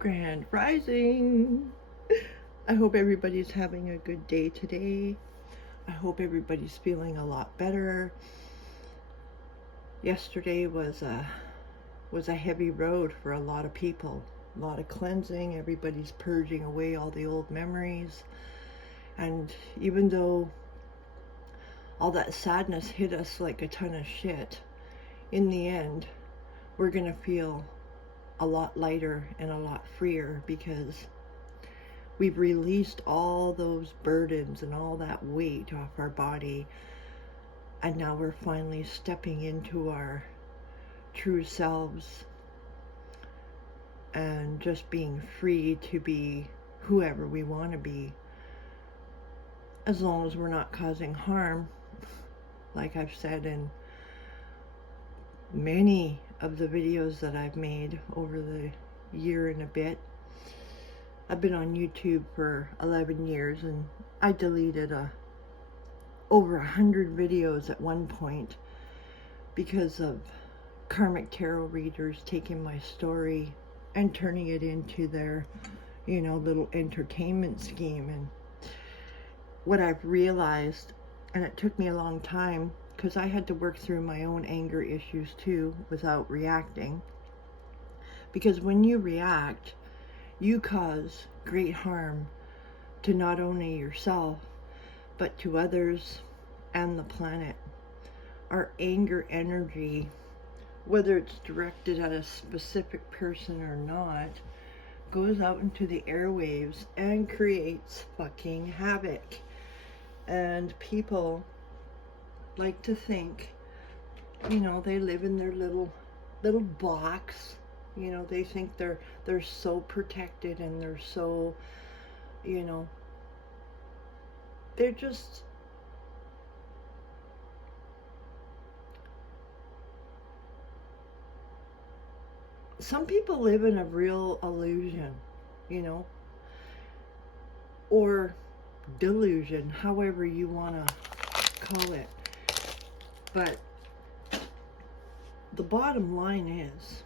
Grand Rising. I hope everybody's having a good day today. I hope everybody's feeling a lot better. Yesterday was a heavy road for a lot of people. A lot of cleansing. Everybody's purging away all the old memories. And even though all that sadness hit us like a ton of shit, in the end, we're gonna feel a lot lighter and a lot freer because we've released all those burdens and all that weight off our body, and now we're finally stepping into our true selves and just being free to be whoever we want to be, as long as we're not causing harm. Like I've said in many of the videos that I've made over the year and a bit. I've been on YouTube for 11 years and I deleted over 100 videos at one point because of karmic tarot readers taking my story and turning it into their, little entertainment scheme. And what I've realized, and it took me a long time because I had to work through my own anger issues too without reacting, because when you react, you cause great harm to not only yourself, but to others and the planet. Our anger energy, whether it's directed at a specific person or not, goes out into the airwaves and creates fucking havoc. And people like to think, they live in their little box. They think they're so protected and they're so, they're just some people live in a real illusion, or delusion, however you want to call it. But the bottom line is,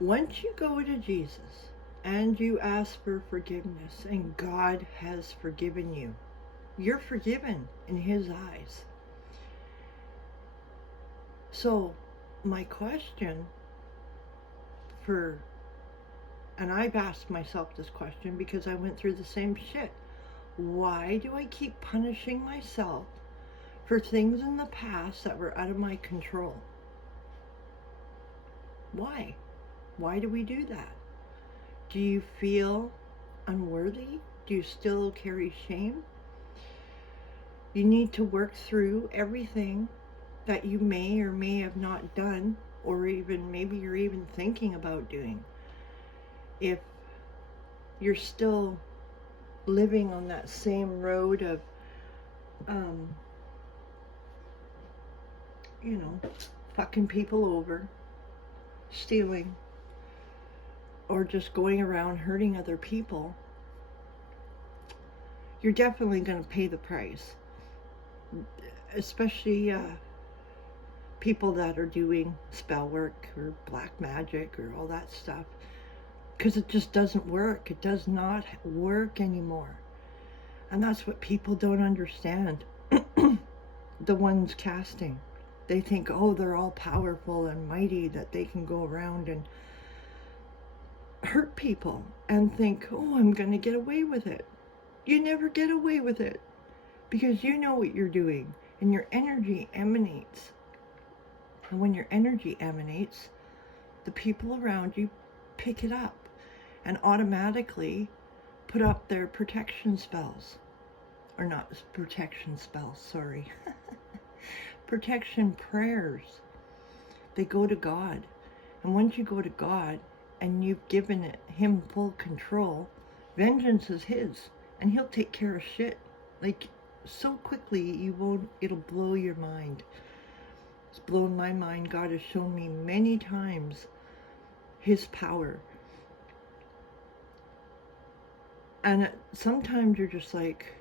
once you go to Jesus and you ask for forgiveness and God has forgiven you, you're forgiven in His eyes. So my question and I've asked myself this question because I went through the same shit. Why do I keep punishing myself for things in the past that were out of my control? Why? Why do we do that? Do you feel unworthy? Do you still carry shame? You need to work through everything that you may or may have not done, or even maybe you're even thinking about doing. If you're still living on that same road of, fucking people over, stealing, or just going around hurting other people, you're definitely going to pay the price. Especially people that are doing spell work or black magic or all that stuff, because it just doesn't work. It does not work anymore. And that's what people don't understand. The ones casting, they think, oh, they're all powerful and mighty, that they can go around and hurt people and think, oh, I'm going to get away with it. You never get away with it, because you know what you're doing and your energy emanates. And when your energy emanates, the people around you pick it up and automatically put up their protection spells. Or not protection spells, sorry. Protection prayers. They go to God. And once you go to God and you've given Him full control, vengeance is His. And He'll take care of shit. Like, so quickly, it'll blow your mind. It's blown my mind. God has shown me many times His power. And sometimes you're just like,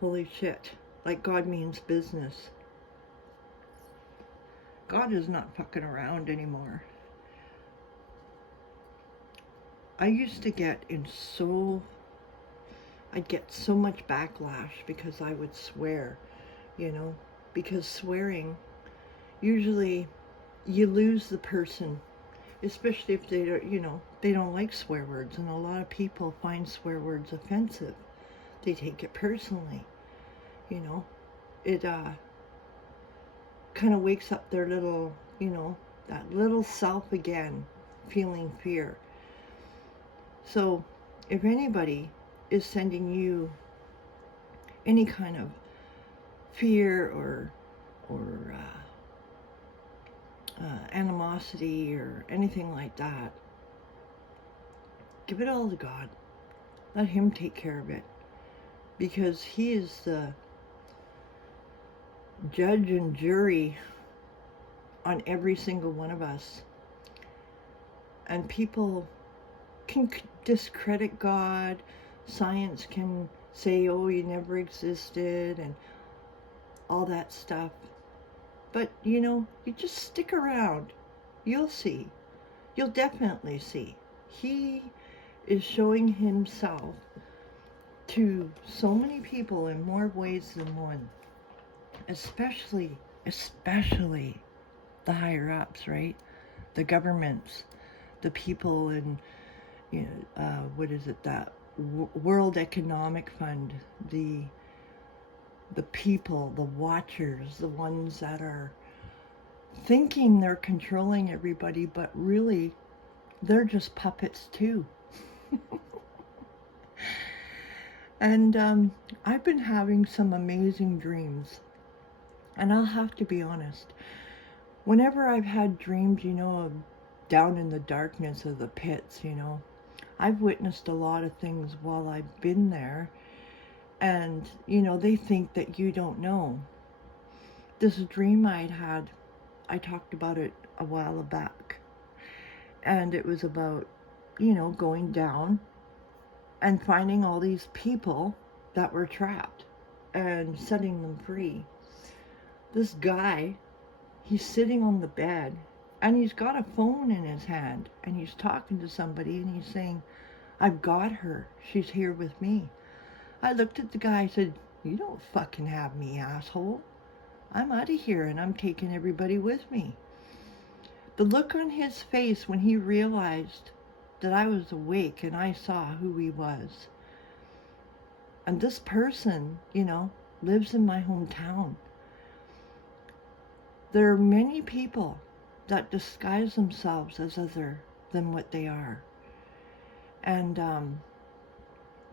holy shit, like God means business. God is not fucking around anymore. I used to I'd get so much backlash because I would swear, you know, because swearing, usually you lose the person, especially if they don't, they don't like swear words. And a lot of people find swear words offensive. They take it personally, you know. It kind of wakes up their little, that little self again, feeling fear. So if anybody is sending you any kind of fear or animosity or anything like that, give it all to God. Let Him take care of it, because He is the judge and jury on every single one of us. And people can discredit God. Science can say, oh, you never existed and all that stuff. But, you just stick around. You'll see. You'll definitely see. He is showing Himself to so many people in more ways than one. Especially the higher ups, right? The governments, the people in, what is it, that World Economic Fund, the people, the watchers, the ones that are thinking they're controlling everybody, but really they're just puppets too. And I've been having some amazing dreams. And I'll have to be honest, whenever I've had dreams, of down in the darkness of the pits, I've witnessed a lot of things while I've been there. And, they think that you don't know. This dream I'd had, I talked about it a while back. And it was about, going down and finding all these people that were trapped and setting them free. This guy, he's sitting on the bed and he's got a phone in his hand and he's talking to somebody and he's saying, I've got her. She's here with me. I looked at the guy and said, you don't fucking have me, asshole. I'm out of here and I'm taking everybody with me. The look on his face when he realized that I was awake and I saw who he was. And this person, lives in my hometown. There are many people that disguise themselves as other than what they are. And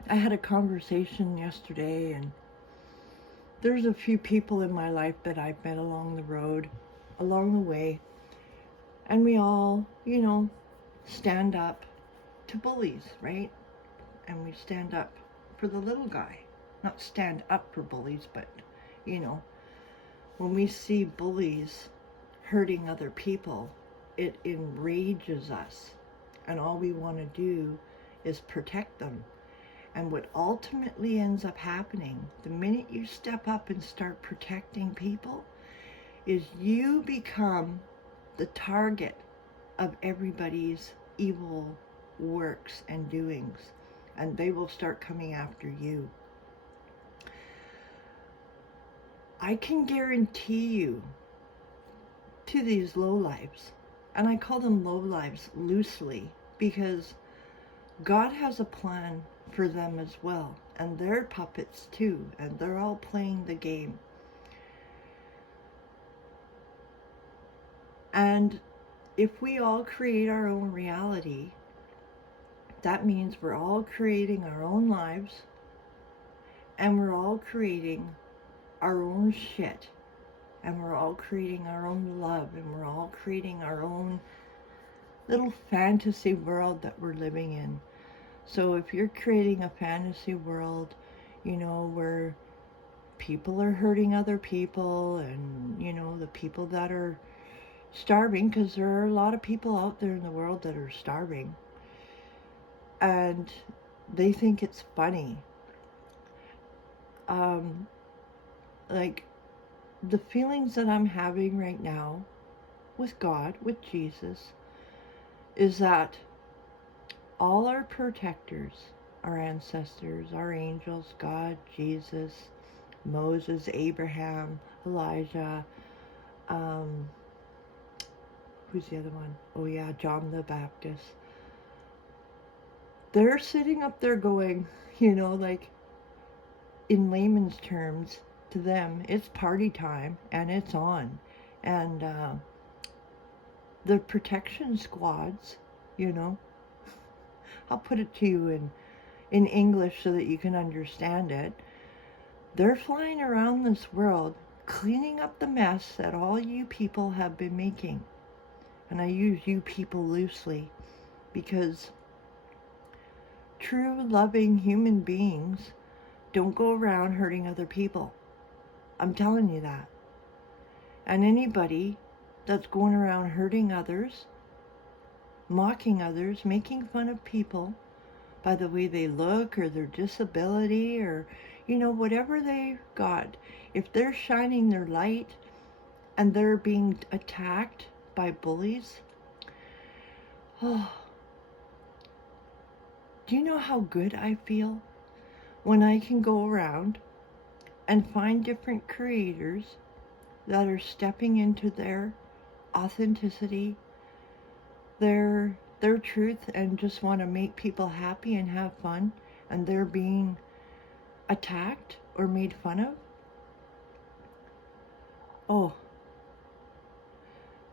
I had a conversation yesterday, and there's a few people in my life that I've met along the way, and we all, stand up to bullies, right? And we stand up for the little guy. Not stand up for bullies, but, when we see bullies hurting other people, it enrages us. And all we want to do is protect them. And what ultimately ends up happening, the minute you step up and start protecting people, is you become the target of everybody's evil works and doings. And they will start coming after you. I can guarantee you to these lowlives, and I call them lowlives loosely because God has a plan for them as well, and they're puppets too, and they're all playing the game. And if we all create our own reality, that means we're all creating our own lives, and we're all creating our own shit, and we're all creating our own love, and we're all creating our own little fantasy world that we're living in. So if you're creating a fantasy world, where people are hurting other people, and, the people that are starving, because there are a lot of people out there in the world that are starving, and they think it's funny. Like, the feelings that I'm having right now with God, with Jesus, is that all our protectors, our ancestors, our angels, God, Jesus, Moses, Abraham, Elijah, um, who's the other one? Oh yeah, John the Baptist. They're sitting up there going, like in layman's terms, to them, it's party time and it's on. And the protection squads, you know, I'll put it to you in English so that you can understand it. They're flying around this world cleaning up the mess that all you people have been making. And I use you people loosely because true loving human beings don't go around hurting other people. I'm telling you that. And anybody that's going around hurting others, mocking others, making fun of people by the way they look or their disability or, whatever they've got, if they're shining their light and they're being attacked by bullies, oh, do you know how good I feel when I can go around and find different creators that are stepping into their authenticity, their truth, and just want to make people happy and have fun, and they're being attacked or made fun of? Oh,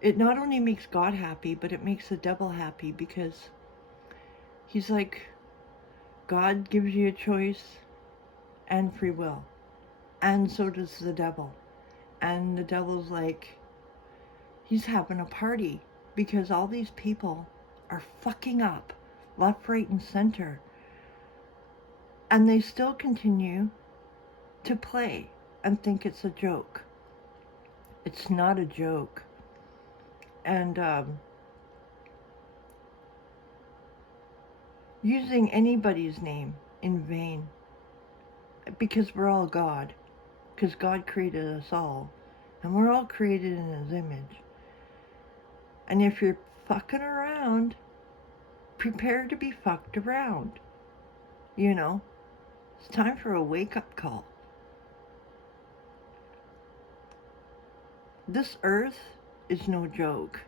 it not only makes God happy, but it makes the devil happy, because he's like, God gives you a choice and free will, and so does the devil. And the devil's like, he's having a party because all these people are fucking up left, right, and center. And they still continue to play and think it's a joke. It's not a joke. And using anybody's name in vain, because we're all God, because God created us all, and we're all created in His image. And if you're fucking around, prepare to be fucked around. It's time for a wake-up call. This earth is no joke,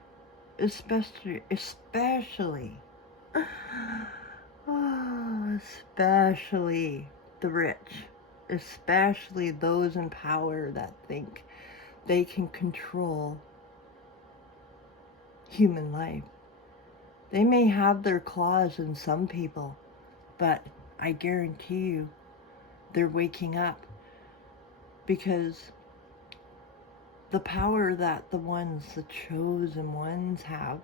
especially the rich, especially those in power that think they can control human life. They may have their claws in some people, but I guarantee you they're waking up, because the power that the chosen ones have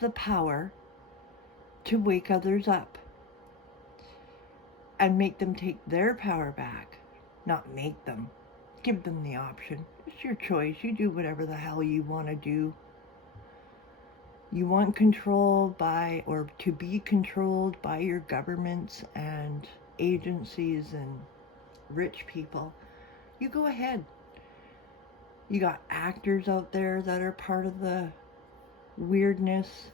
the power to wake others up and make them take their power back. Not make them. Give them the option. It's your choice. You do whatever the hell you want to do. You want control or to be controlled by your governments and agencies and rich people. You go ahead. You got actors out there that are part of the weirdness.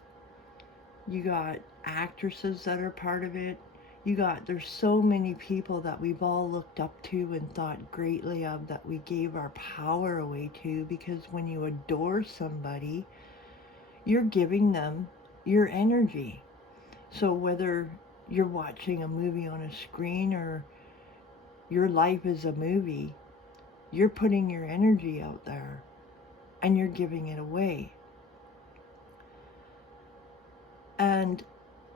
You got actresses that are part of it. There's so many people that we've all looked up to and thought greatly of, that we gave our power away to, because when you adore somebody, you're giving them your energy. So whether you're watching a movie on a screen or your life is a movie, you're putting your energy out there and you're giving it away. And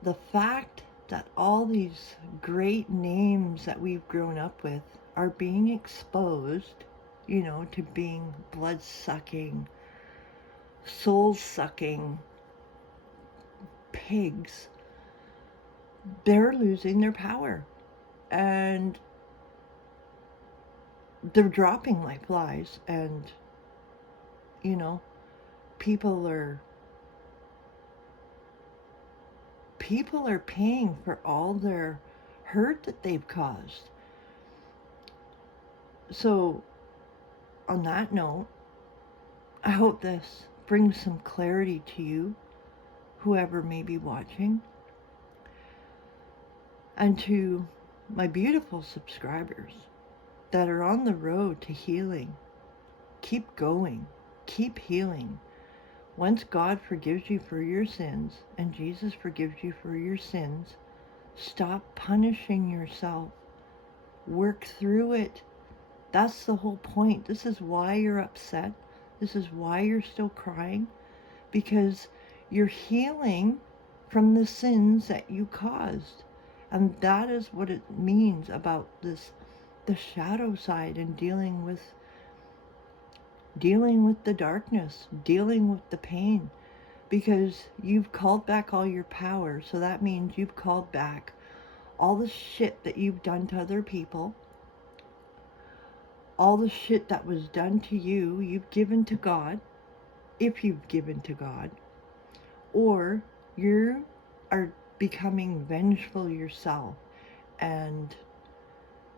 the fact that all these great names that we've grown up with are being exposed, to being blood-sucking, soul-sucking pigs, they're losing their power. And they're dropping like flies. And, people are paying for all their hurt that they've caused. So, on that note, I hope this brings some clarity to you, whoever may be watching. And to my beautiful subscribers that are on the road to healing, keep going, keep healing. Once God forgives you for your sins and Jesus forgives you for your sins, stop punishing yourself. Work through it. That's the whole point. This is why you're upset. This is why you're still crying, because you're healing from the sins that you caused. And that is what it means about this, the shadow side, and dealing with the darkness, dealing with the pain, because you've called back all your power. So that means you've called back all the shit that you've done to other people, all the shit that was done to you, you've given to God, if you've given to God, or you are becoming vengeful yourself, and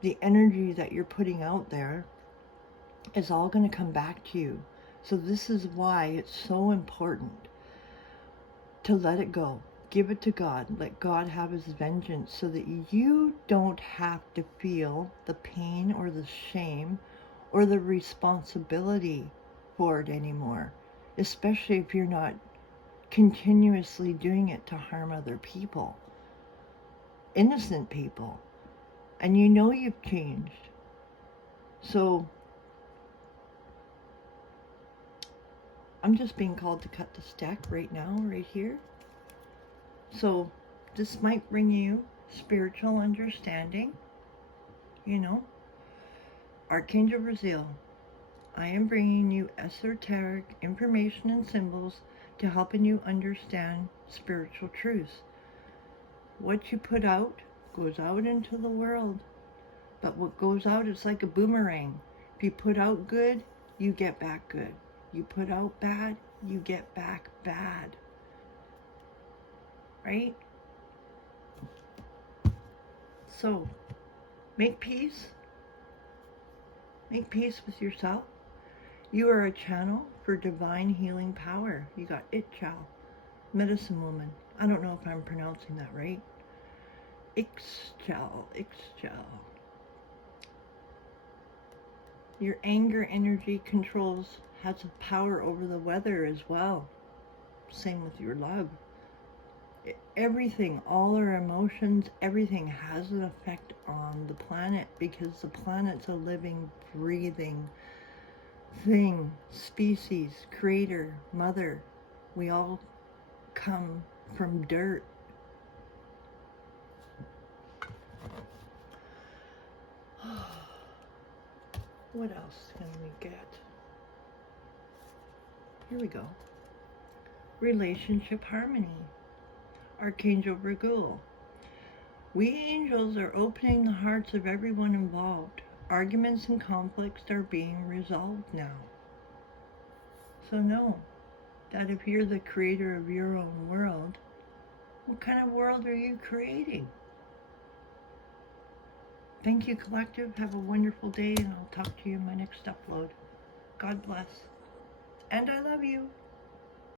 the energy that you're putting out there is all going to come back to you. So this is why it's so important to let it go. Give it to God. Let God have his vengeance so that you don't have to feel the pain or the shame or the responsibility for it anymore, especially if you're not continuously doing it to harm other people, innocent people, and you know you've changed. So I'm just being called to cut this deck right now, right here. So this might bring you spiritual understanding, you know. Archangel Raziel, I am bringing you esoteric information and symbols to helping you understand spiritual truths. What you put out goes out into the world, but what goes out is like a boomerang. If you put out good, you get back good. You put out bad, you get back bad. Right? So, make peace. Make peace with yourself. You are a channel for divine healing power. You got Itchal, medicine woman. I don't know if I'm pronouncing that right. Ixchel. Your anger energy has a power over the weather as well. Same with your love. Everything, all our emotions, everything has an effect on the planet, because the planet's a living, breathing thing, species, creator, mother. We all come from dirt. What else can we get? Here we go. Relationship harmony. Archangel Raguel. We angels are opening the hearts of everyone involved. Arguments and conflicts are being resolved now. So know that if you're the creator of your own world, what kind of world are you creating? Thank you, collective. Have a wonderful day, and I'll talk to you in my next upload. God bless. And I love you.